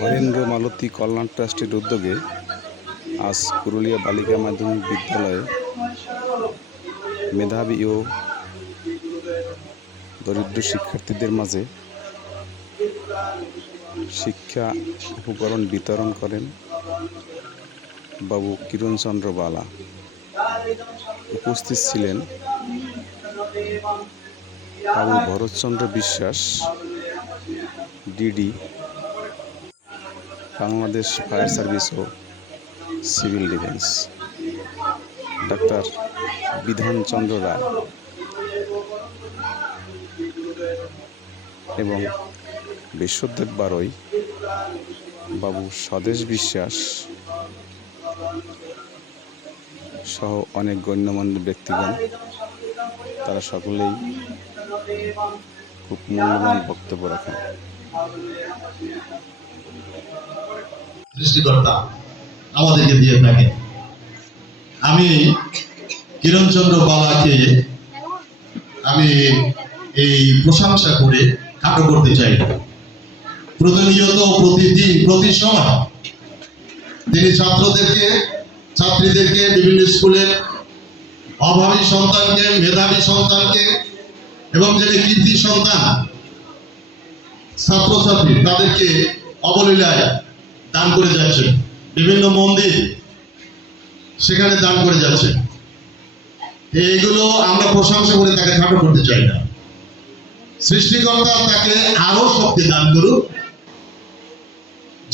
হরেন্দ্র মালতী কল্যাণ ট্রাস্টের উদ্যোগে আজ পুরুলিয়া বালিকা মাধ্যমিক বিদ্যালয়ে মেধাবী ও দরিদ্র শিক্ষার্থীদের মাঝে শিক্ষা উপকরণ বিতরণ করেন বাবু কিরণচন্দ্র বালা। উপস্থিত ছিলেন বাবু ভরতচন্দ্র বিশ্বাস, ডিডি, বাংলাদেশ ফায়ার সার্ভিস ও সিভিল ডিফেন্স, ডাক্তার বিধানচন্দ্র রায় এবং বিশ্বদেব বারৈ, বাবু স্বদেশ বিশ্বাস সহ অনেক গণ্যমান্য ব্যক্তিগণ। তারা সকলেই খুব মূল্যবান বক্তব্য রাখেন। সৃষ্টিকর্তা আমাদেরকে দিয়ে থাকে। আমি কিরণচন্দ্র বালাকে আমি এই প্রশংসা করে খাটো করতে চাই। প্রতিনিয়ত, প্রতিদিন, প্রতি সময় তিনি ছাত্রীদেরকে বিভিন্ন স্কুলের অভাবী সন্তানকে, মেধাবী সন্তানকে এবং যিনি কৃতি সন্তান ছাত্রছাত্রী তাদেরকে অবলীলায় দান করে যাচ্ছে। বিভিন্ন মন্দির সেখানে দান করে যাচ্ছে। এইগুলো আমরা প্রশংসা করে তাকে খাটো করতে চাই না। সৃষ্টিকর্তা তাকে আরো শক্তি দান করুক,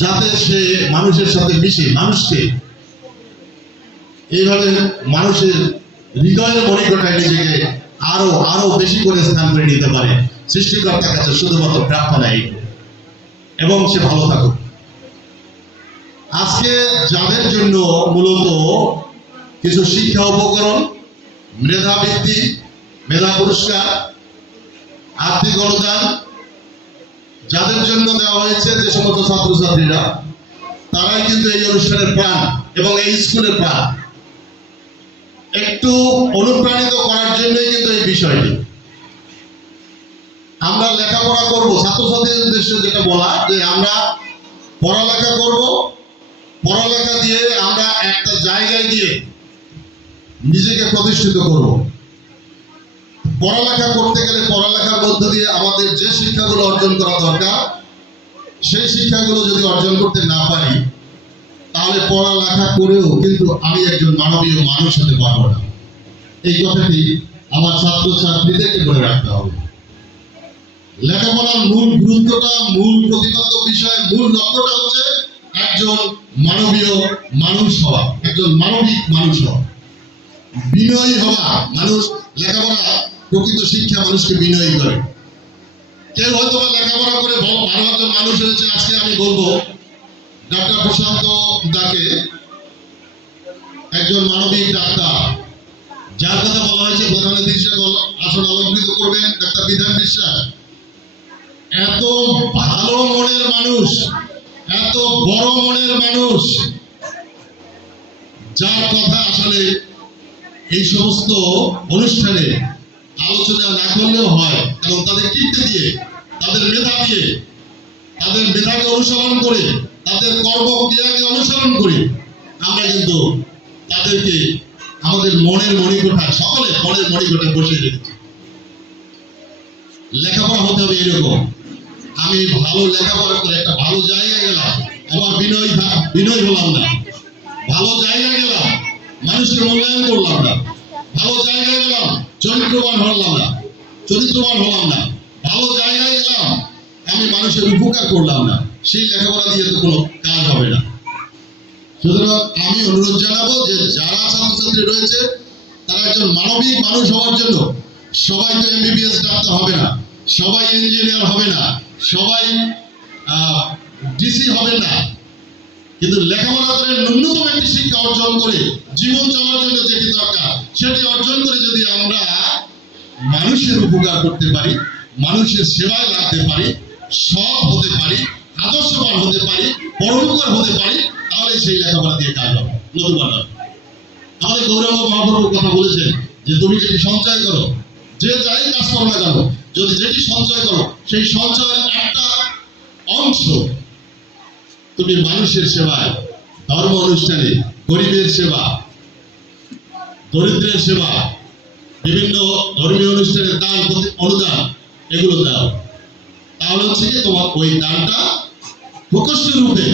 যাতে সে মানুষের সাথে মিশে মানুষকে এইভাবে মানুষের হৃদয়ের মণিকোঠায় নিজেকে আরো আরো বেশি করে স্থান করে নিতে পারে। সৃষ্টিকর্তার কাছে শুধুমাত্র প্রার্থনা এই, এবং সে ভালো থাকুক। আজকে যাদের জন্য মূলত কিছু শিক্ষা উপকরণ, মেধাবৃত্তি, মেধা পুরস্কার, আর্থিক অনুদান যাদের জন্য দেওয়া হয়েছে, যে সমস্ত ছাত্রছাত্রীরা, তারাই কিন্তু এই অনুষ্ঠানের প্রাণ এবং এই স্কুলের প্রাণ। একটু অনুপ্রাণিত করার জন্যই কিন্তু এই বিষয়টি। আমরা লেখাপড়া করব, ছাত্রছাত্রীদের উদ্দেশ্যে যেটা বলা, যে আমরা পড়ালেখা করব, পড়ালেখা দিয়ে আমরা একটা জায়গায় গিয়ে নিজেকে প্রতিষ্ঠিত করব। পড়ালেখা করতে গেলে পড়ালেখার মধ্য দিয়ে আমাদের যে শিক্ষাগুলো অর্জন করা দরকার, সেই শিক্ষাগুলো যদি অর্জন করতে না পারি, তাহলে পড়ালেখা করেও কিন্তু আমি একজন মানবীয় মানুষ হতে পারবো না। এই কথাটি আমার ছাত্রছাত্রীদেরকে মনে রাখতে হবে। লেখাপড়ার মূল গুরুত্বটা, মূল প্রতিপাদ্য বিষয়, মূল লক্ষ্যটা হচ্ছে একজন মানবীয় মানুষ হওয়া, একজন মানবিক মানুষ হওয়া, বিনয়ী হওয়া। মানুষ লেখাপড়া, প্রকৃত শিক্ষা মানুষকে বিনয়ী করে। কেউ হয়তো লেখাপড়া করে ভালো একজন মানুষ হয়েছে। আজকে আমি বলবো ডাক্তার প্রশান্ত দাকে একজন মানবিক ডাক্তার, যার কথা বলা হয়েছে প্রধান অতিথি হিসেবে আসন অলঙ্কৃত করবেন ডাক্তার বিধান বিশ্বাস। এত ভালো মনের মানুষ, এত বড় মনের মানুষ, যার কথা আসলে এই সমস্ত অনুষ্ঠানে আলোচনা না করলেও হয়, কারণ তাদের কীর্তি দিয়ে, তাদের মেধা দিয়ে, তাদের মেধাকে অনুসরণ করে, তাদের কর্মক্রিয়াকে অনুসরণ করে আমরা কিন্তু তাদেরকে আমাদের মনের মণিকোঠায়, সকলে মনের মণিকোঠায় বসিয়ে রেখেছি। লেখাপড়া হতে হবে এরকম। আমি ভালো লেখাপড়া করে একটা ভালো জায়গায় গেলাম, আমার বিনয় হলাম না। ভালো জায়গায় গেলাম, মানুষকে মূল্যায়ন করলাম না। ভালো জায়গায় গেলাম, চরিত্রবান হলাম না। ভালো জায়গায় গেলাম, আমি মানুষের উপকার করলাম না। সেই লেখাপড়া দিয়ে তো কোনো কাজ হবে না। সুতরাং আমি অনুরোধ জানাবো যে যারা ছাত্রছাত্রী রয়েছে, তারা একজন মানবিক মানুষ হওয়ার জন্য, সবাই তো এমবিবিএস ডাক্তার হবে না, সবাই ইঞ্জিনিয়ার হবে না, সবাই ডিসি হবে না, কিন্তু লেখাপড়া করে ন্যূনতম একটি শিক্ষা অর্জন করে জীবন চলার জন্য যেটি দরকার, সেটি অর্জন করে যদি আমরা মানুষের উপকার করতে পারি, মানুষের সেবায় লাগতে পারি, সৎ হতে পারি, আদর্শবান হতে পারি, পরোপকার হতে পারি, তাহলে সেই লেখাপড়া দিয়ে কাজ হবে, নতুবা নয়। আমাদের গৌরব মহাপ্রভু কথা বলেছেন যে তুমি যেটি সঞ্চয় করো, যে যাই কাজ করো না কেন, যদি যেটি সঞ্চয় করো, সেই সঞ্চয়ের একটা অংশ তুমি মানুষের সেবায়, ধর্ম অনুষ্ঠানে, গরিবের সেবা, দরিদ্রের সেবা, বিভিন্ন ধর্মীয় অনুষ্ঠানে দান অনুদান এগুলো দাও, তাহলে হচ্ছে কি তোমার ওই দানটা প্রকৃষ্ট রূপে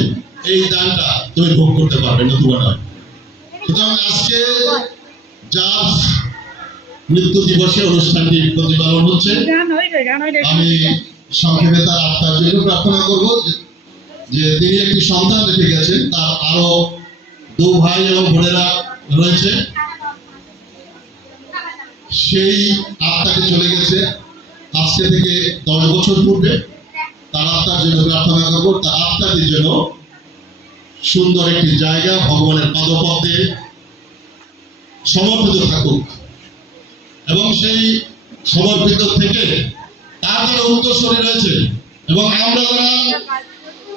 এই দানটা তুমি ভোগ করতে পারবে, নতুবা নয়। সুতরাং আজকে যার মৃত্যু দিবসে অনুষ্ঠানটি প্রতিপালন হচ্ছে, আমি সংক্ষেপে তার আত্মার জন্য প্রার্থনা করব যে তিনি একটি সন্তান রেখে গেছেন, তার আরো 2 ভাই এবং বোনেরা রয়েছে, সেই আত্মাকে চলে গেছে আজকে থেকে 10 বছর পূর্বে। তার আত্মার জন্য প্রার্থনা করব, তার আত্মাটির জন্য সুন্দর একটি জায়গা ভগবানের পাদপদ্মে সমর্পিত থাকুক, এবং সেই সমর্পিত থেকে তার যারা উত্তরসূরি রয়েছে এবং আমরা যারা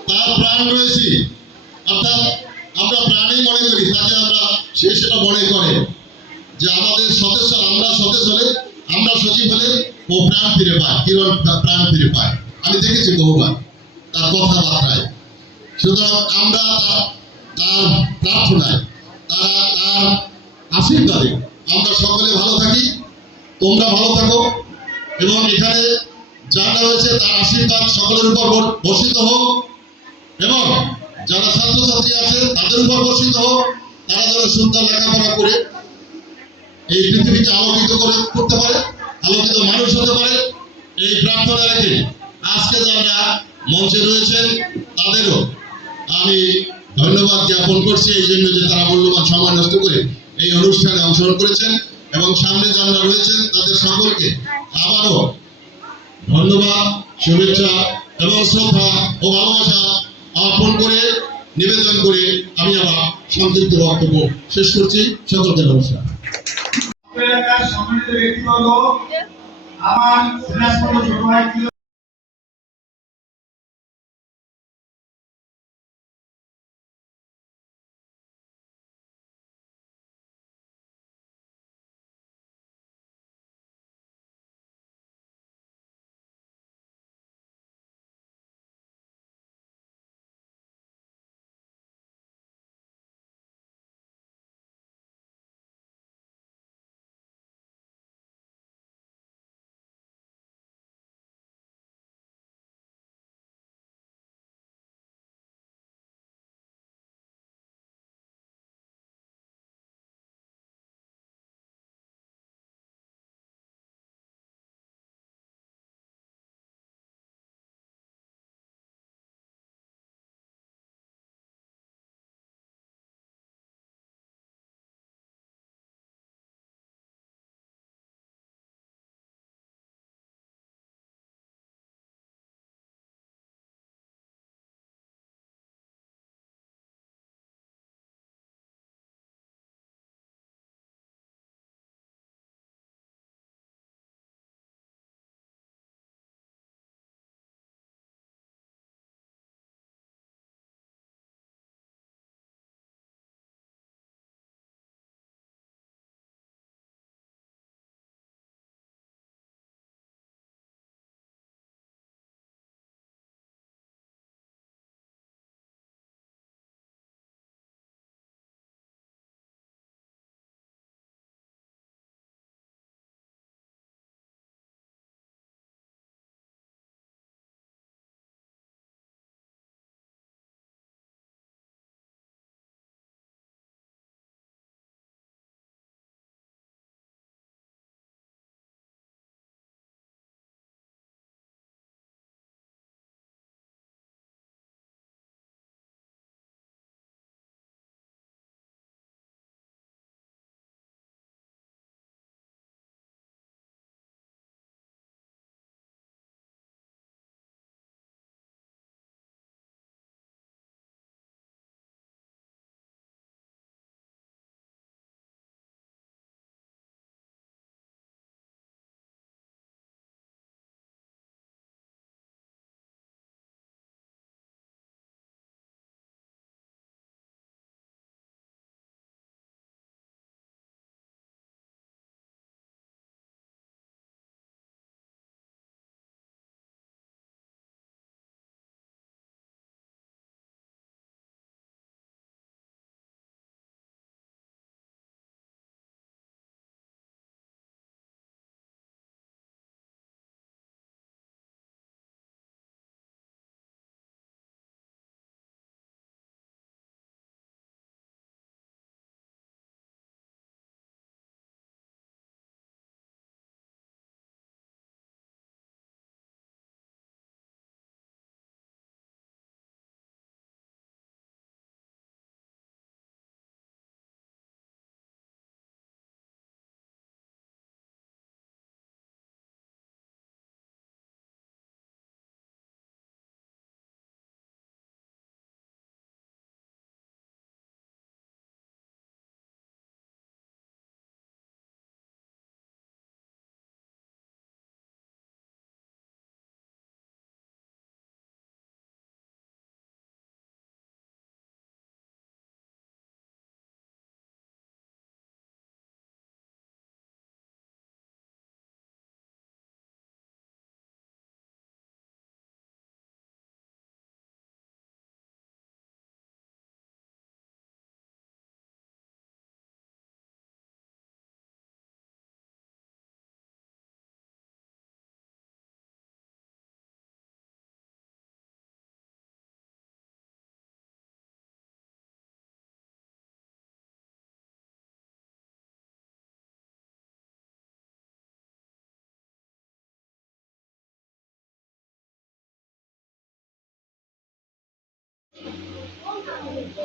তার প্রাণ রয়েছি, অর্থাৎ আমরা প্রাণী মনে করি তাকে, আমরা সে সেটা মনে করে যে আমাদের সতেজ, আমরা সতেজ হলে, আমরা সজীব হলে ও প্রাণ ফিরে পায়, কিরণ প্রাণ ফিরে পায়। আমি দেখেছি বহুবার তার কথাবার্তায়। সুতরাং আমরা তার প্রার্থনায়, তার আশীর্বাদে আমরা সকলে ভালো থাকি, তোমরা ভালো থাকো, এবং এখানে যারা রয়েছে তার আশীর্বাদ সকলের উপর বর্ষিত হোক, এবং যারা ছাত্রছাত্রী আছে তাদের উপর বর্ষিত হোক, তারা যেন সুন্দর লেখাপড়া করে এই পৃথিবীকে আলোকিত করতে পারে, আলোকিত মানুষ হতে পারে, এই প্রার্থনা রেখে আজকে যারা মঞ্চে রয়েছেন তাদেরও আমি ধন্যবাদ জ্ঞাপন করছি এই জন্য যে তারা মূল্যবান সময় নষ্ট করে এই অনুষ্ঠানে অংশগ্রহণ করেছেন, এবং সামনে যারা রয়েছেন তাদের সকলকে আবারও ধন্যবাদ, শুভেচ্ছা এবং শ্রদ্ধা ও ভালোবাসা অর্পণ করে, নিবেদন করে আমি আমার সংক্ষিপ্ত বক্তব্য শেষ করছি। সকলকে নমস্কার। সম্মানিত ব্যক্তিবর্গ, আমার দিনাজপুর ছোট ভাই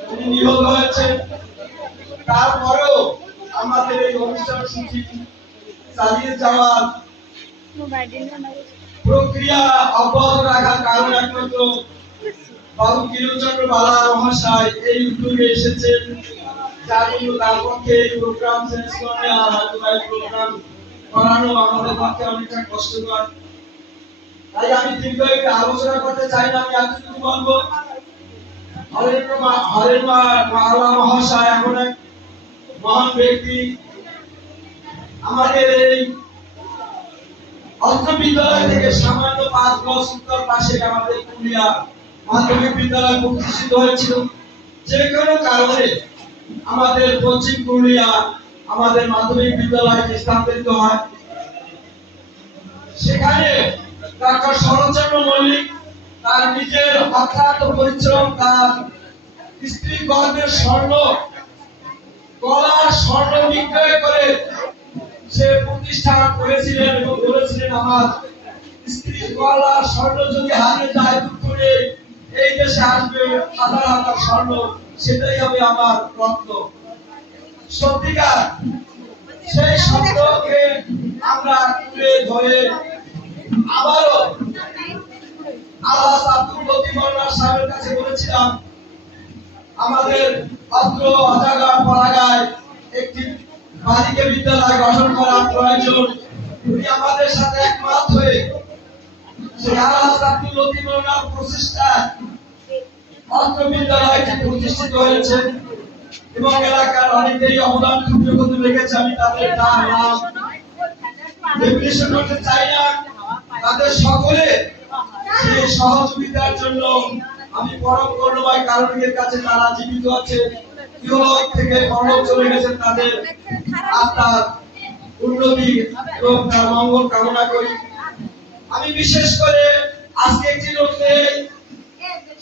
তিনি নিহত হয়েছে। তারপরেও আমাদের এই অনুষ্ঠান সূচি চালিয়ে যাওয়ার প্রক্রিয়া অব্যাহত রাখার কারণ একমাত্র বাবু কিরণচন্দ্র বালা মহাশয় এই উদ্যোগে এসেছেন, যার জন্য তার পক্ষে এই প্রোগ্রাম শেষ করে আর হয়তো এই প্রোগ্রাম করানো আমাদের পক্ষে অনেকটা কষ্টকর। তাই আমি দীর্ঘ একটু আলোচনা করতে চাই না, আমি এতটুকু বলবো হরেন মালা মহাশয় এমন এক মহান ব্যক্তি, আমাদের এই অস্ত্র বিদ্যালয় থেকে সামান্য 5 গজ উত্তর পাশে আমাদের পুরুলিয়া মাধ্যমিক বিদ্যালয় প্রতিষ্ঠিত হয়েছিল। যে কোনো কারণে আমাদের পশ্চিম পুরুলিয়া আমাদের মাধ্যমিক বিদ্যালয় স্থানান্তরিত হয়। সেখানে ডক্টর শরৎচন্দ্র মল্লিক তার নিজের অক্লান্ত পরিশ্রম, তার স্ত্রী গর্ভের স্বর্ণ, গলার স্বর্ণ বিক্রয় করে সে প্রতিষ্ঠান করেছিলেন এবং বলেছিলেন, আমার স্ত্রীর গলার স্বর্ণ যদি হারিয়ে যায় দুঃখ নেই, এই দেশে আসবে হাজার হাজার স্বর্ণ, সেটাই হবে আমার রত্ন। সত্যিকার সেই শব্দকে আমরা তুলে ধরে আবারও আল্লাহ আব্দুল লতিফ মোল্লা সাহেবের কাছে বলেছিলাম, আমাদের অত্র অজাগা পরাগায় একটি বালিকা বিদ্যালয় গঠন করা প্রয়োজন। উনি আমাদের সাথে একমত হয়ে সেই আল্লাহ আব্দুল লতিফ মোল্লার প্রচেষ্টায় অত্র বিদ্যালয়টি প্রতিষ্ঠিত হয়েছে এবং এলাকার অনেকেই অবদান যোগ্যতা রেখেছে। আমি তাদের নাম নির্দেশন করতে চাই না, তাদের সকলে সেই সহযোগিতার জন্য আমি পরম গৌরবায় কারণের কাছে তারা জীবিত আছে, ইহলোক থেকে পরলোক চলে গেছেন, তাদের আত্মার উন্নতি এবং তার মঙ্গল কামনা করি। আমি বিশেষ করে আজকে একটি লোককে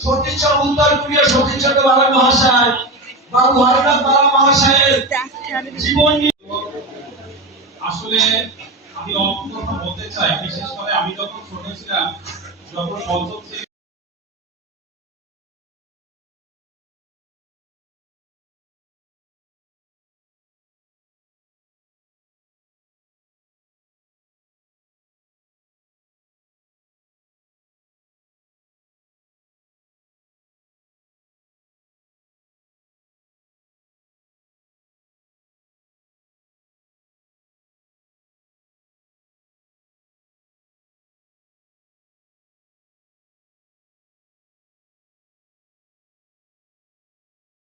সতীশ উত্তর পুরুলিয়া সতীশচন্দ্র বালা মহাশয় বাবু হরনাথ বালা মহাশয়ের জীবন আসলে আমি অল্প কথা বলতে চাই। বিশেষ করে আমি যখন ছোট ছিলাম, যখন পঞ্চম শ্রেণী